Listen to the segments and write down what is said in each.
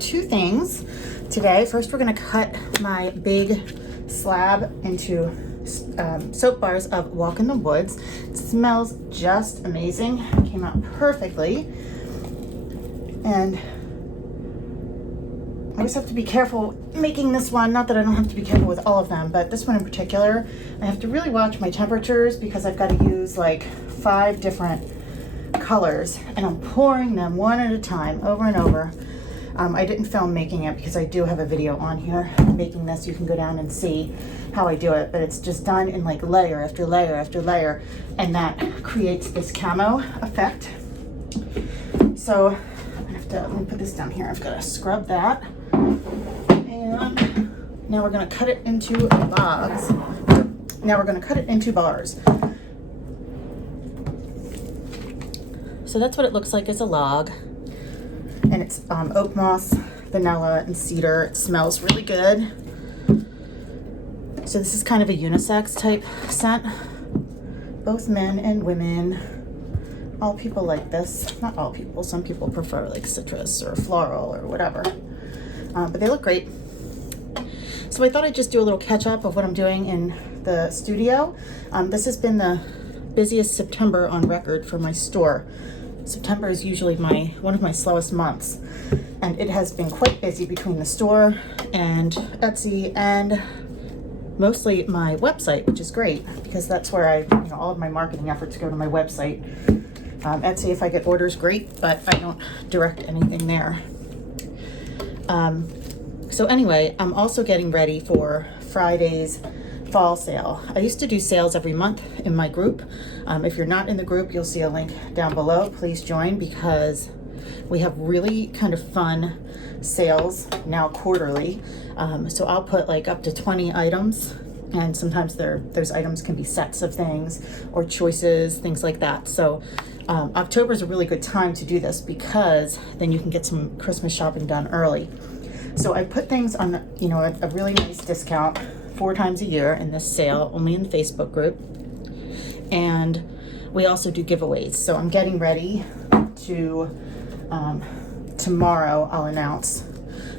Two things today. First, we're going to cut my big slab into soap bars of Walk in the Woods. It smells just amazing. It came out perfectly. And I always have to be careful making this one. Not that I don't have to be careful with all of them, but this one in particular, I have to really watch my temperatures because I've got to use like 5 different colors, and I'm pouring them one at a time over and over. I didn't film making it because I do have a video on here making this. You can go down and see how I do it, but it's just done in like layer after layer after layer, and that creates this camo effect. So I'm gonna have to, let me put this down here. I've got to scrub that, and now we're going to cut it into bars. Now we're going to cut it into bars. So that's what it looks like as a log. And it's oak moss, vanilla, and cedar. It smells really good. So this is kind of a unisex type scent. Both men and women, all people like this. Not all people, some people prefer like citrus or floral or whatever. But they look great. So I thought I'd just do a little catch up of what I'm doing in the studio. This has been the busiest September on record for my store. September is usually one of my slowest months, and it has been quite busy between the store and Etsy and mostly my website, which is great because that's where all of my marketing efforts go to my website. Etsy, if I get orders, great, but I don't direct anything there. So anyway, I'm also getting ready for Friday's fall sale. I used to do sales every month in my group. If you're not in the group, you'll see a link down below. Please join because we have really kind of fun sales now quarterly. So I'll put like up to 20 items, and sometimes those items can be sets of things or choices, things like that. So October is a really good time to do this because then you can get some Christmas shopping done early. So I put things on, a really nice discount 4 times a year in this sale, only in the Facebook group. And we also do giveaways. So I'm getting ready to, tomorrow I'll announce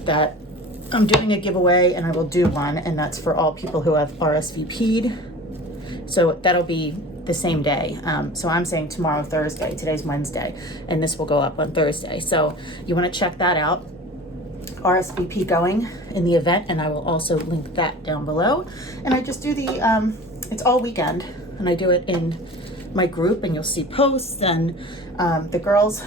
that I'm doing a giveaway, and I will do one, and that's for all people who have RSVP'd. So that'll be the same day. So I'm saying tomorrow, Thursday. Today's Wednesday, and this will go up on Thursday. So you want to check that out. RSVP going in the event, and I will also link that down below. And I just do it's all weekend, and I do it in my group, and you'll see posts, and the girls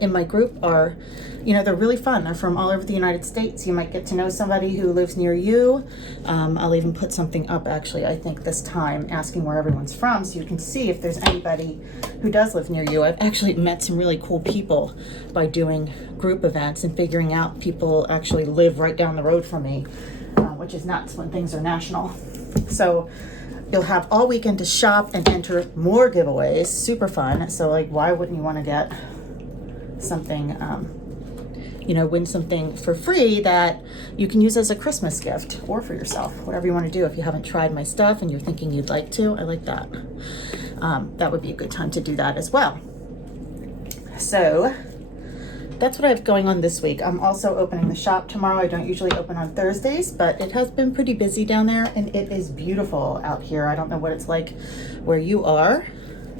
in my group are, they're really fun. They're from all over the United States. You might get to know somebody who lives near you. I'll even put something up, actually, I think this time, asking where everyone's from, so you can see if there's anybody who does live near you. I've actually met some really cool people by doing group events and figuring out people actually live right down the road from me, which is nuts when things are national. So you'll have all weekend to shop and enter more giveaways. Super fun. So like, why wouldn't you want to get something, win something for free that you can use as a Christmas gift or for yourself, whatever you want to do. If you haven't tried my stuff and you're thinking you'd like to, I like that. That would be a good time to do that as well. So that's what I have going on this week. I'm also opening the shop tomorrow. I don't usually open on Thursdays, but it has been pretty busy down there, and it is beautiful out here. I don't know what it's like where you are,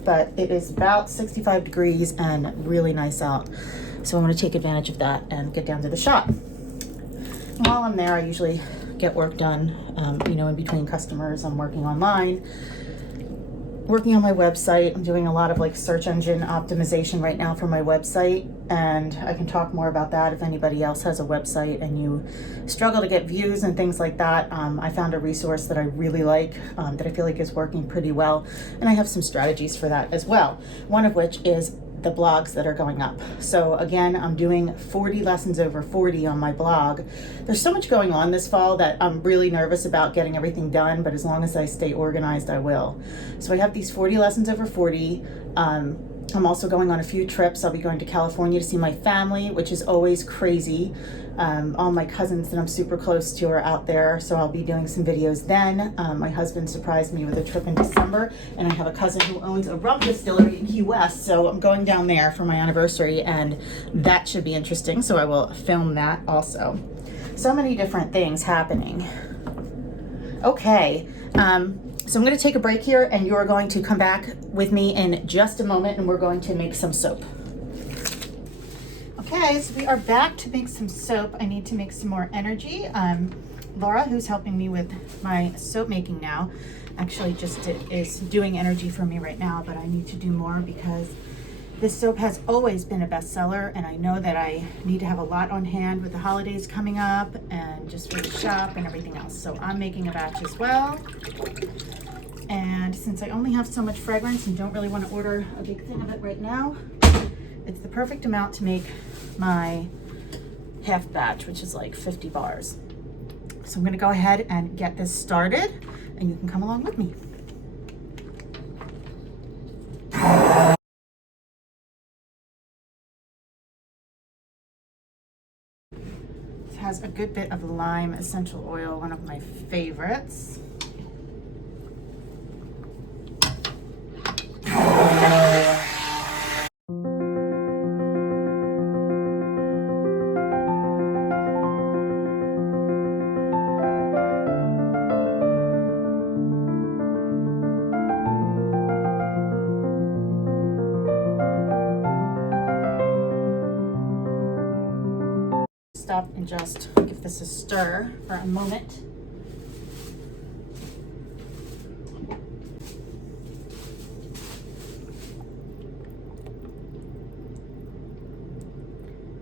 but it is about 65 degrees and really nice out. So I want to take advantage of that and get down to the shop. And while I'm there, I usually get work done, in between customers. I'm working online, working on my website. I'm doing a lot of like search engine optimization right now for my website, and I can talk more about that if anybody else has a website and you struggle to get views and things like that. I found a resource that I really like, that I feel like is working pretty well, and I have some strategies for that as well, one of which is the blogs that are going up. So again, I'm doing 40 lessons over 40 on my blog. There's so much going on this fall that I'm really nervous about getting everything done, but as long as I stay organized, I will. So I have these 40 lessons over 40 I'm also going on a few trips. I'll be going to California to see my family, which is always crazy. All my cousins that I'm super close to are out there, so I'll be doing some videos then. My husband surprised me with a trip in December, and I have a cousin who owns a rum distillery in Key West, so I'm going down there for my anniversary, and that should be interesting, so I will film that also. So many different things happening. Okay. So I'm going to take a break here, and you're going to come back with me in just a moment, and we're going to make some soap. Okay, so we are back to make some soap. I need to make some more energy. Laura, who's helping me with my soap making now, actually just is doing energy for me right now, but I need to do more because this soap has always been a bestseller, and I know that I need to have a lot on hand with the holidays coming up and just for the shop and everything else. So I'm making a batch as well. And since I only have so much fragrance and don't really want to order a big thing of it right now, it's the perfect amount to make my half batch, which is like 50 bars. So I'm going to go ahead and get this started, and you can come along with me. This has a good bit of lime essential oil, one of my favorites. Stop and just give this a stir for a moment.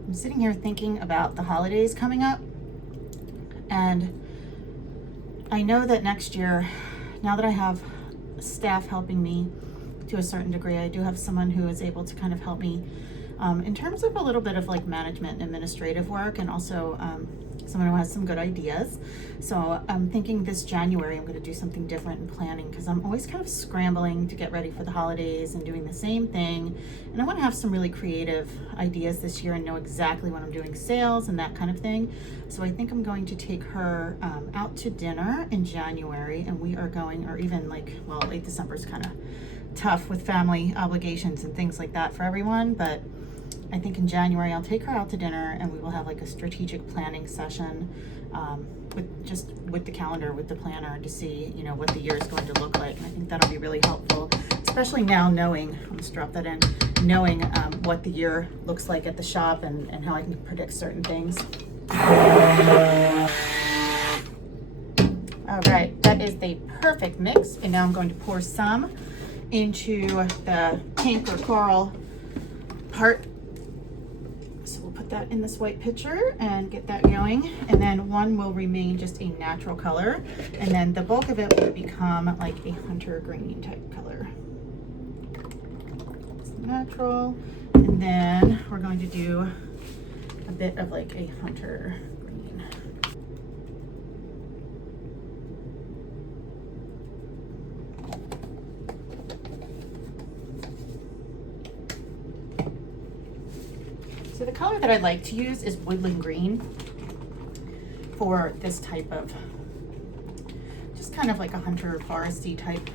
I'm sitting here thinking about the holidays coming up, and I know that next year, now that I have staff helping me to a certain degree, I do have someone who is able to kind of help me in terms of a little bit of like management and administrative work, and also someone who has some good ideas. So I'm thinking this January I'm going to do something different in planning, because I'm always kind of scrambling to get ready for the holidays and doing the same thing, and I want to have some really creative ideas this year and know exactly when I'm doing sales and that kind of thing. So I think I'm going to take her out to dinner in January, and we are going, or even like, well, late December is kind of tough with family obligations and things like that for everyone, but I think in January I'll take her out to dinner, and we will have like a strategic planning session with the calendar, with the planner, to see, you know, what the year is going to look like. And I think that'll be really helpful, especially now knowing, I'll just drop that in, knowing what the year looks like at the shop, and how I can predict certain things. All right, that is the perfect mix, and now I'm going to pour some into the pink or coral part. So we'll put that in this white pitcher and get that going, and then one will remain just a natural color, and then the bulk of it will become like a hunter green type color. It's natural, and then we're going to do a bit of like a hunter green. So the color that I like to use is woodland green for this type of, just kind of like a hunter foresty type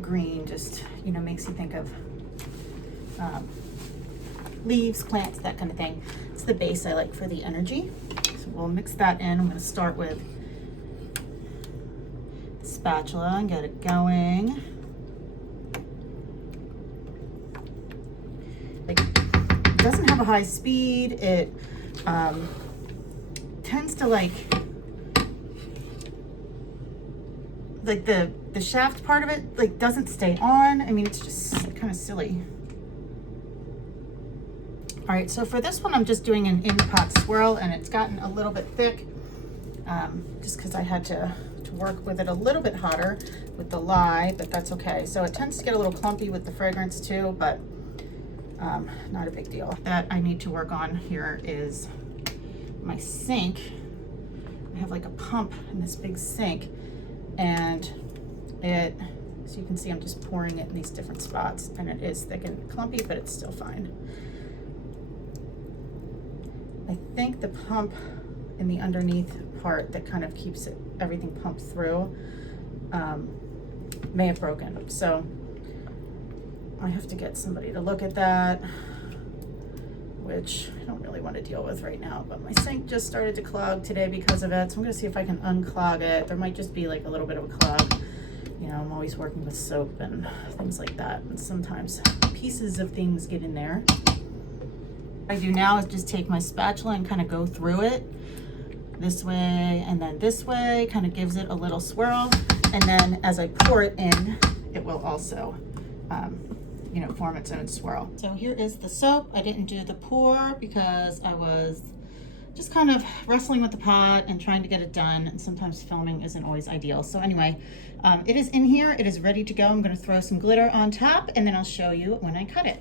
green, just, you know, makes you think of leaves, plants, that kind of thing. It's the base I like for the energy. So we'll mix that in. I'm going to start with the spatula and get it going. Like, doesn't have a high speed. It tends to like the shaft part of it like doesn't stay on. I mean, it's just kind of silly. All right, so for this one I'm just doing an in-pot swirl, and it's gotten a little bit thick just because I had to work with it a little bit hotter with the lye, but that's okay. So it tends to get a little clumpy with the fragrance too, but not a big deal. That I need to work on here is my sink. I have like a pump in this big sink, and it So you can see I'm just pouring it in these different spots, and it is thick and clumpy, but it's still fine. I think the pump in the underneath part that kind of keeps it, everything pumped through, may have broken. So I have to get somebody to look at that, which I don't really want to deal with right now, but my sink just started to clog today because of it. So I'm gonna see if I can unclog it. There might just be like a little bit of a clog. You know, I'm always working with soap and things like that. And sometimes pieces of things get in there. What I do now is just take my spatula and kind of go through it this way and then this way, kind of gives it a little swirl. And then as I pour it in, it will also, you know, form its own swirl. So here is the soap. I didn't do the pour because I was just kind of wrestling with the pot and trying to get it done. And sometimes filming isn't always ideal. So anyway, it is in here. It is ready to go. I'm going to throw some glitter on top and then I'll show you when I cut it.